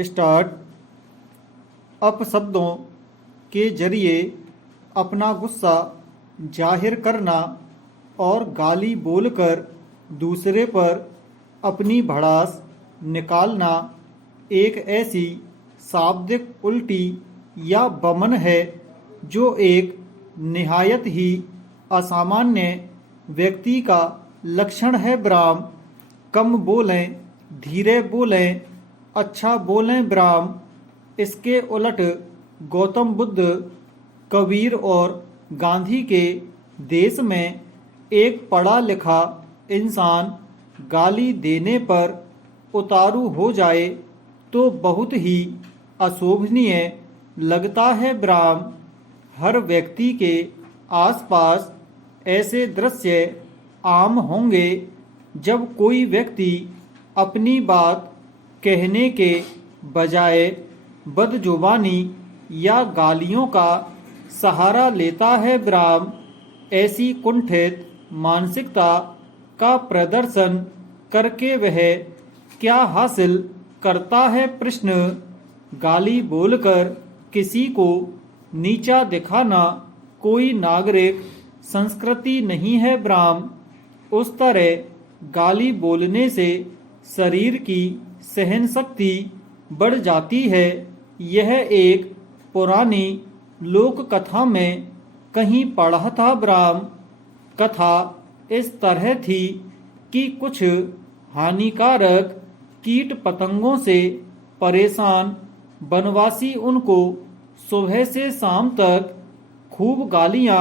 Start. अपशब्दों के जरिए अपना गुस्सा जाहिर करना और गाली बोलकर दूसरे पर अपनी भड़ास निकालना एक ऐसी शाब्दिक उल्टी या बमन है जो एक निहायत ही असामान्य व्यक्ति का लक्षण है। ब्राह्म, कम बोलें, धीरे बोलें, अच्छा बोलें। ब्राह्म, इसके उलट गौतम बुद्ध, कबीर और गांधी के देश में एक पढ़ा लिखा इंसान गाली देने पर उतारू हो जाए तो बहुत ही अशोभनीय लगता है। ब्राह्म, हर व्यक्ति के आसपास ऐसे दृश्य आम होंगे जब कोई व्यक्ति अपनी बात कहने के बजाय बदजुबानी या गालियों का सहारा लेता है। ब्राह्म, ऐसी कुंठित मानसिकता का प्रदर्शन करके वह क्या हासिल करता है? प्रश्न। गाली बोलकर किसी को नीचा दिखाना कोई नागरिक संस्कृति नहीं है। ब्राह्म, उस तरह गाली बोलने से शरीर की सहन शक्ति बढ़ जाती है। यह एक पुरानी लोक कथा में कहीं पढ़ा था। ब्राह्म, कथा इस तरह थी कि कुछ हानिकारक कीट पतंगों से परेशान वनवासी उनको सुबह से शाम तक खूब गालियां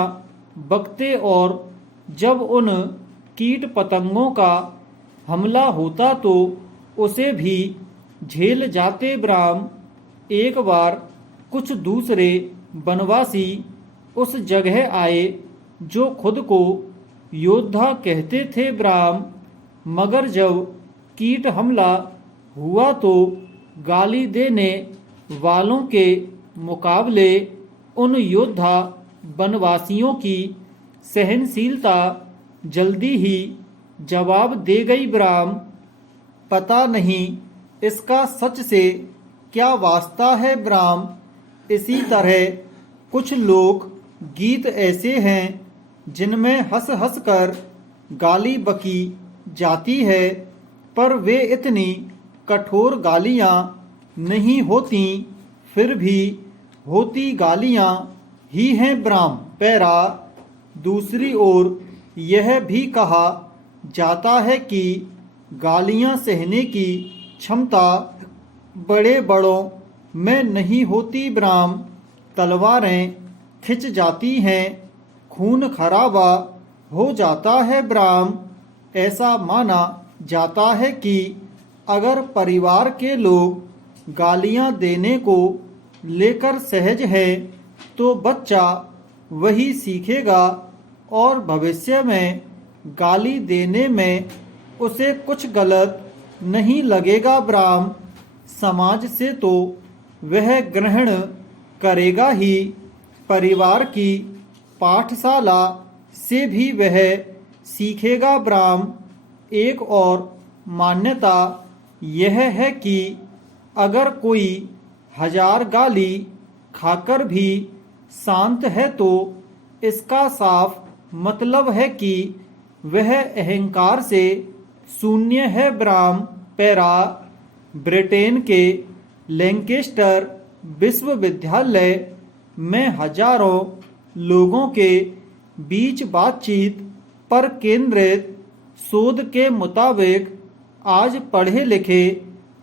बकते और जब उन कीट पतंगों का हमला होता तो उसे भी झेल जाते। ब्राह्म, एक बार कुछ दूसरे वनवासी उस जगह आए जो खुद को योद्धा कहते थे। ब्राह्म, मगर जब कीट हमला हुआ तो गाली देने वालों के मुकाबले उन योद्धा वनवासियों की सहनशीलता जल्दी ही जवाब दे गई। ब्राह्म, पता नहीं इसका सच से क्या वास्ता है। ब्राह्म, इसी तरह कुछ लोक गीत ऐसे हैं जिनमें हंस हंस कर गाली बकी जाती है, पर वे इतनी कठोर गालियां नहीं होती, फिर भी होती गालियां ही हैं। ब्राह्म, पैरा। दूसरी ओर यह भी कहा जाता है कि गालियां सहने की क्षमता बड़े बड़ों में नहीं होती। ब्राह्म, तलवारें खिंच जाती हैं, खून खराबा हो जाता है। ब्राह्म, ऐसा माना जाता है कि अगर परिवार के लोग गालियां देने को लेकर सहज है तो बच्चा वही सीखेगा और भविष्य में गाली देने में उसे कुछ गलत नहीं लगेगा। ब्राह्म, समाज से तो वह ग्रहण करेगा ही, परिवार की पाठशाला से भी वह सीखेगा। ब्राह्म, एक और मान्यता यह है कि अगर कोई 1000 गाली खाकर भी शांत है तो इसका साफ मतलब है कि वह अहंकार से शून्य है। ब्राह्म, पैरा। ब्रिटेन के लैंकेस्टर विश्वविद्यालय में हजारों लोगों के बीच बातचीत पर केंद्रित शोध के मुताबिक आज पढ़े लिखे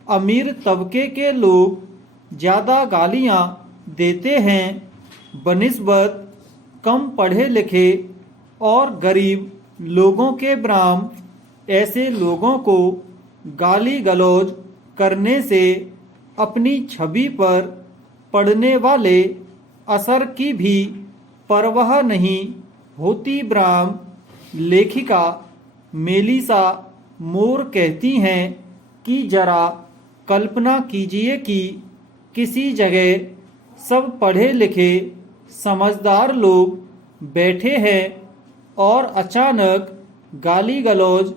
अमीर तबके के लोग ज़्यादा गालियां देते हैं बनिस्बत कम पढ़े लिखे और गरीब लोगों के। ब्राह्म, ऐसे लोगों को गाली गलौज करने से अपनी छवि पर पड़ने वाले असर की भी परवाह नहीं होती। ब्राह्म, लेखिका मेलिसा मोर कहती हैं कि जरा कल्पना कीजिए कि किसी जगह सब पढ़े लिखे समझदार लोग बैठे हैं और अचानक गाली गलौज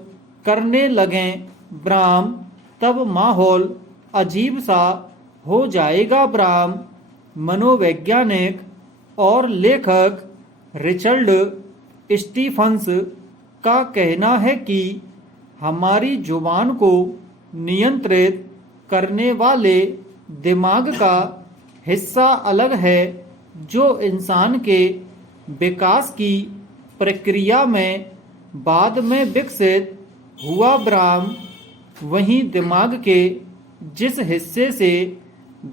करने लगें। ब्राह्म, तब माहौल अजीब सा हो जाएगा ब्राह्म। मनोवैज्ञानिक और लेखक रिचर्ड स्टीफंस का कहना है कि हमारी जुबान को नियंत्रित करने वाले दिमाग का हिस्सा अलग है, जो इंसान के विकास की प्रक्रिया में बाद में विकसित हुआ ब्राह्म। वहीं दिमाग के जिस हिस्से से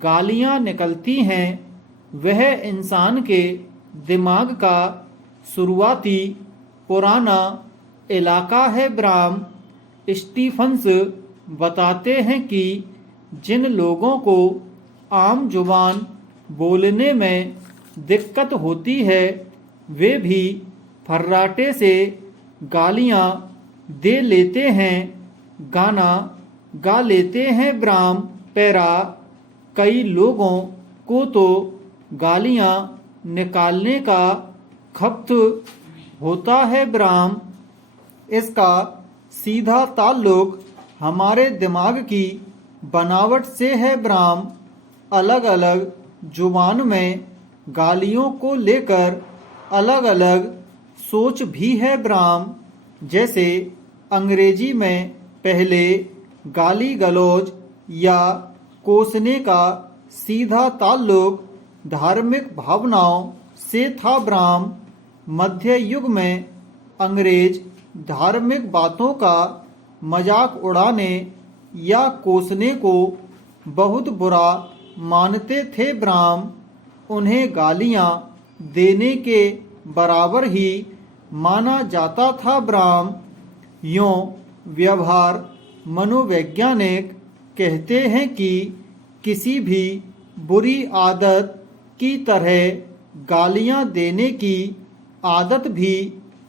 गालियां निकलती हैं वह इंसान के दिमाग का शुरुआती पुराना इलाका है ब्राह्म। स्टीफंस बताते हैं कि जिन लोगों को आम जुबान बोलने में दिक्कत होती है वे भी फर्राटे से गालियां दे लेते हैं, गाना गा लेते हैं ब्राह्म। पैरा कई लोगों को तो गालियां निकालने का खपत होता है ब्राह्म। इसका सीधा ताल्लुक हमारे दिमाग की बनावट से है ब्राह्म। अलग अलग जुबान में गालियों को लेकर अलग अलग सोच भी है ब्राह्म। जैसे अंग्रेजी में पहले गाली गलौज या कोसने का सीधा ताल्लुक धार्मिक भावनाओं से था ब्राह्म। मध्य युग में अंग्रेज धार्मिक बातों का मजाक उड़ाने या कोसने को बहुत बुरा मानते थे ब्राह्म। उन्हें गालियां देने के बराबर ही माना जाता था ब्राह्म। यों व्यवहार मनोवैज्ञानिक कहते हैं कि किसी भी बुरी आदत की तरह गालियां देने की आदत भी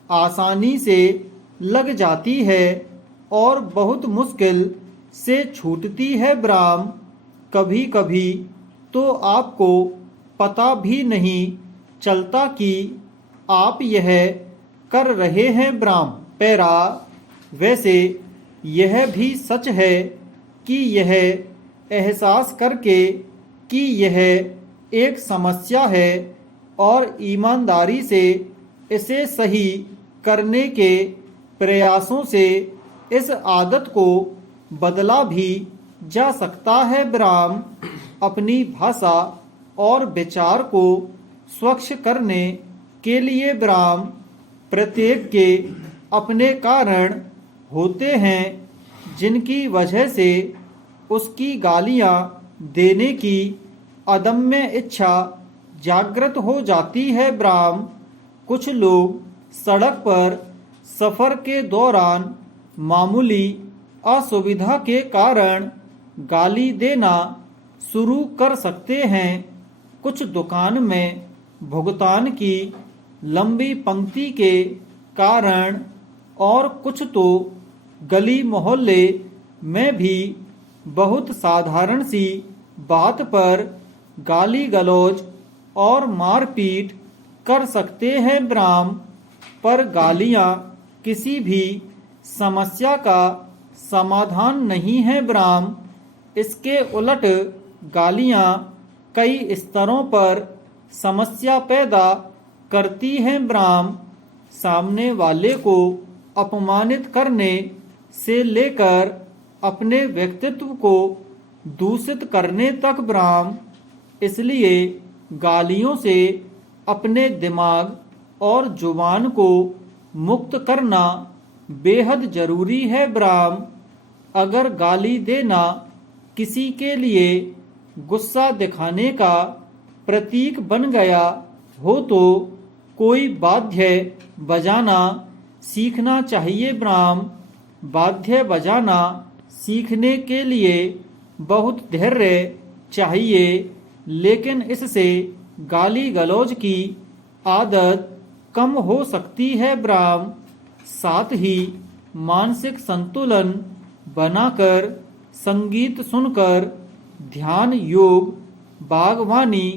आसानी से लग जाती है और बहुत मुश्किल से छूटती है ब्राह्म। कभी कभी तो आपको पता भी नहीं चलता कि आप यह कर रहे हैं ब्राह्म। पैरा वैसे यह भी सच है कि यह एहसास करके कि यह एक समस्या है और ईमानदारी से इसे सही करने के प्रयासों से इस आदत को बदला भी जा सकता है ब्राह्म। अपनी भाषा और विचार को स्वच्छ करने के लिए ब्राह्म प्रत्येक के अपने कारण होते हैं जिनकी वजह से उसकी गालियां देने की अदम्य इच्छा जागृत हो जाती है ब्राह्म। कुछ लोग सड़क पर सफर के दौरान मामूली असुविधा के कारण गाली देना शुरू कर सकते हैं। कुछ दुकान में भुगतान की लंबी पंक्ति के कारण और कुछ तो गली मोहल्ले में भी बहुत साधारण सी बात पर गाली गलौज और मारपीट कर सकते हैं ब्राह्म। पर गालियां किसी भी समस्या का समाधान नहीं है ब्राह्म। इसके उलट गालियां कई स्तरों पर समस्या पैदा करती हैं ब्राह्म। सामने वाले को अपमानित करने से लेकर अपने व्यक्तित्व को दूषित करने तक ब्राह्म। इसलिए गालियों से अपने दिमाग और जुबान को मुक्त करना बेहद जरूरी है ब्राह्म। अगर गाली देना किसी के लिए गुस्सा दिखाने का प्रतीक बन गया हो तो कोई वाद्य बजाना सीखना चाहिए ब्राह्म। वाद्य बजाना सीखने के लिए बहुत धैर्य चाहिए, लेकिन इससे गाली गलौज की आदत कम हो सकती है ब्राह्म। साथ ही मानसिक संतुलन बनाकर संगीत सुनकर ध्यान योग बागवानी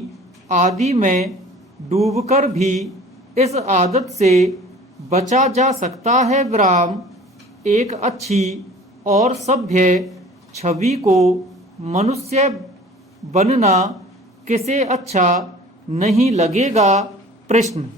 आदि में डूबकर भी इस आदत से बचा जा सकता है ब्राह्म। एक अच्छी और सभ्य छवि को मनुष्य बनना किसे अच्छा नहीं लगेगा? प्रश्न।